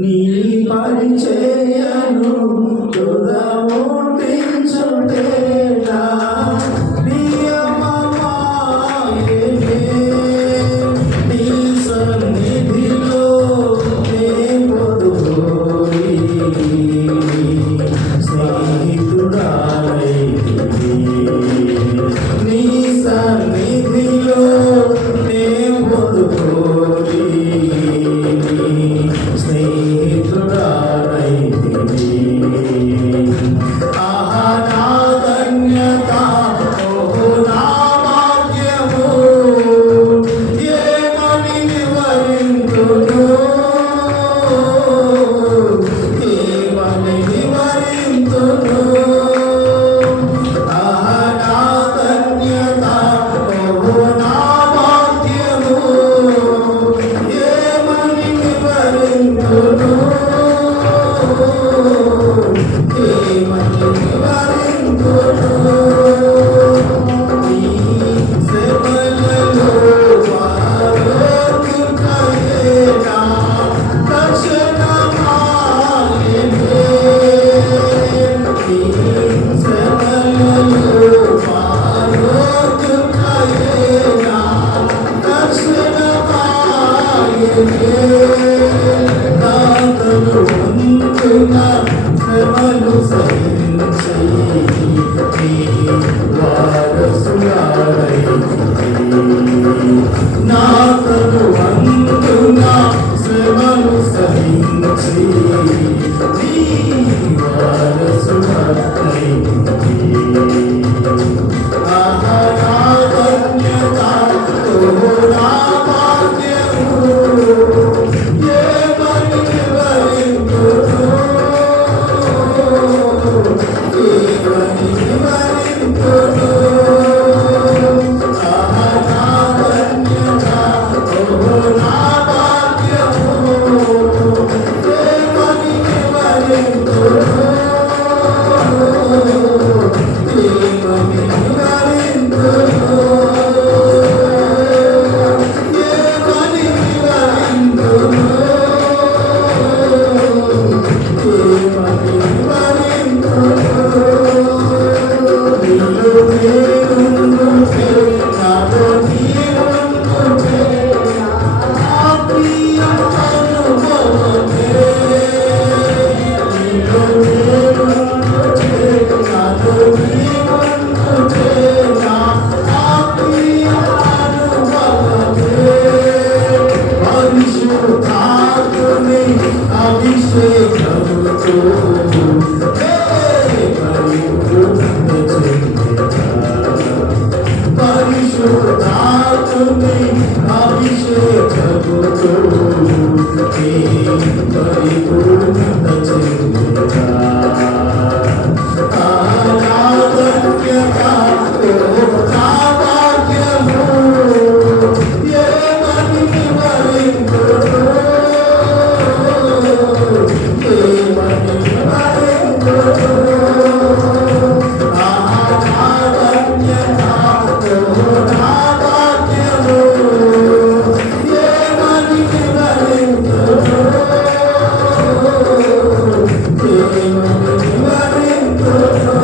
నీ పరిచయను తుదముట్టించుటేనా నియమమాయనే నీ సన్నిధిలో నే పొదుపోయి స్నేహితుడాలైతివి నీ సన్నిధిలో నే పొదుపోయి స్నేహితుడాలైతివి ఆహా నా ధన్యత ఓహో నా భాగ్యము ఏమని వివరింతును ఏమని వివరింతును ఆహా నా ధన్యత ఓహో నా భాగ్యము ఏమని వివరింతును ఏమని వివరింతును నీ సేవలలో వారోతుకయేనా దర్శనమాయనే నీ సేవలలో వారోతుకయేనా దర్శనమాయనే దాతలు వంతున శ్రమలు సహించి నీ వారసులారైతివి నాతను వంతున శ్రమలు సహించి నీ వారసులారైతివి ఆహా నా ధన్యత ఓహో నా భాగ్యము ఏమని వివరింతును ఏమని వివరింతును ఆహా నా ధన్యత ఓహో నా భాగ్యము ఏమని వివరింతును ఏమని వివరింతును ఏమని వివరింతును ఏమని వివరింతును నీలో నేనుండుటే నాలో నీవుండుటే నా ప్రియ అనుభవమే నీలో నేనుండుటే నాలో నీవుండుటే నా ప్రియ అనుభవమే పరిశుద్ధాత్మని అభిషేకముతో పరిశుద్ధాత్మని అభిషేకముతో పరిపూర్ణత చెందుగా నా ధన్యత నా భాగ్యము ఏమని వివరింతును ఏమని వివరింతును ఆహా నా ధన్యత ఓహో నా భాగ్యము ఏమని వివరింతును ఏమని వివరింతును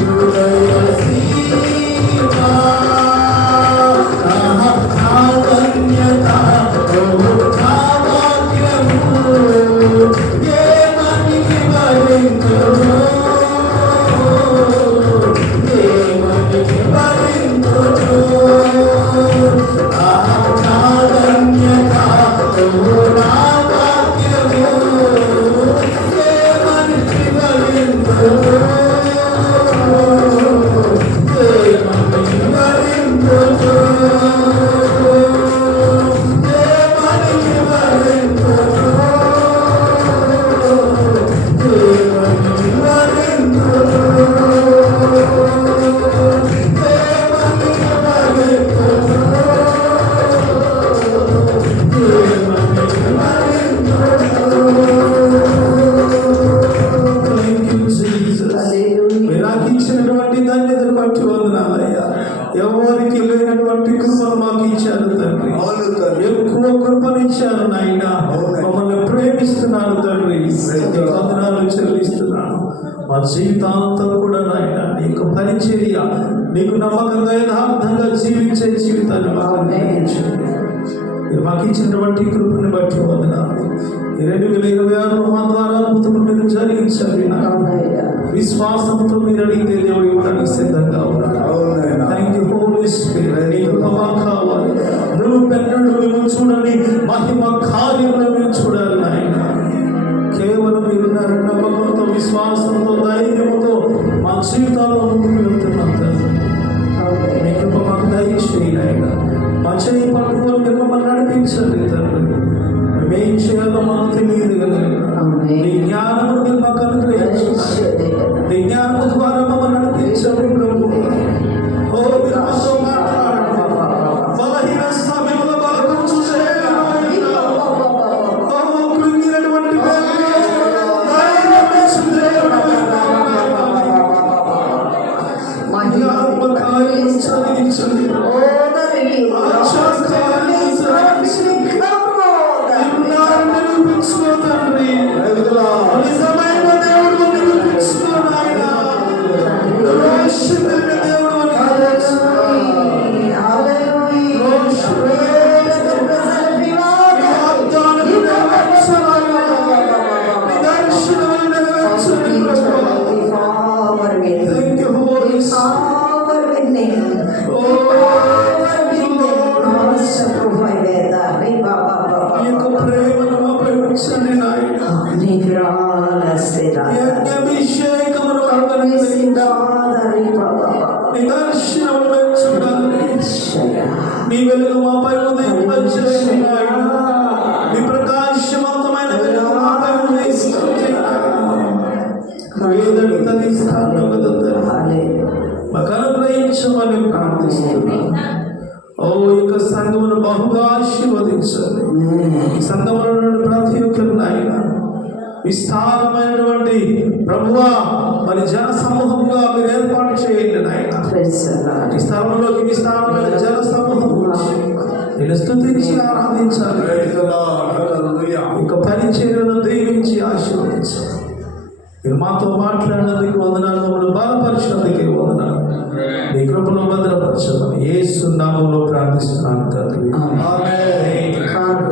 హృదయ సీమా ఎవరికి లేనటువంటి కృపను మాకు ఇచ్చారు తండ్రి. ఎక్కువ కృపనిచ్చారు నాయన. మమ్మల్ని ప్రేమిస్తున్నారు తండ్రి. వందనాలు చెల్లిస్తున్నాను. మా జీవితాంతం కూడా నాయన నీకు పరిచర్య, నీకు నమ్మకంగా యథార్థంగా జీవించే జీవితాన్ని మాకు ఇచ్చినటువంటి కృపని బట్టి వందనాలు. 2026 మా ద్వారా అద్భుతము మీరు జరిగించాలి. విశ్వాసంతో మీరు అడిగితే దేవుడు ఇవ్వడానికి సిద్ధంగా ఉన్నారు. Thank you Holy Spirit. నీ కృప మాకు కావాలి. నువ్వు పెన్నడు మేము చూడండి మహిమ కార్యంలో మేము చూడాలి నాయన. కేవలం మీరు నమ్మకంతో, విశ్వాసంతో, ధైర్యంతో మా జీవితాల్లో ముందుకు వెళ్తున్నాం తండ్రి. నీ కృప మాకు దయచేయి నాయన. మా చేయి పట్టుకొని మీరు మమ్మల్ని నడిపించండి తండ్రి. మేమేం చేయాలో మాకు తెలియదు కదా. నీ జ్ఞానము మీరు మాకు అనుగ్రహించండి. నీ జ్ఞానము ద్వారా మమ్మల్ని నడిపించండి ప్రభు. ఓ మీరు మాతో మాట్లాడండి. బలహీన సమయంలో బలము చూసేటువంటి నీ వెలుగు మాపై ఉదయింపచేయండి నాయన. నీ ప్రకాశవంతమైన వెలుగు మాపై ఉదయిస్తుంది. ఏదడిగితే ఇస్తాను కదా మాకు అనుగ్రహించమని ప్రార్థిస్తున్నాను. ఓ యొక్క సంఘమును బహుగా ఆశీర్వదించండి. ఈ సంఘములో ప్రతి ఒక్కరు నాయన విస్తారమైనటువంటి ప్రభువా మరి జన సమూహంగా మీరు ఏర్పాటు చేయండి నాయన. ఈ స్థలంలోకి విస్తారమైన జన సమూహం నేను స్తుతించి ఆరాధించాలి. ఇక పరిచర్యను దీవించి ఆశీర్వదించాలి. మీరు మాతో మాట్లాడినందుకు వందనాలు. మమ్మల్ని బలపరిచినందుకు వందనాలు. నీ కృపను భద్రపరచమని యేసు నామములో ప్రార్థిస్తున్నాను తండ్రి. ఆమేన్.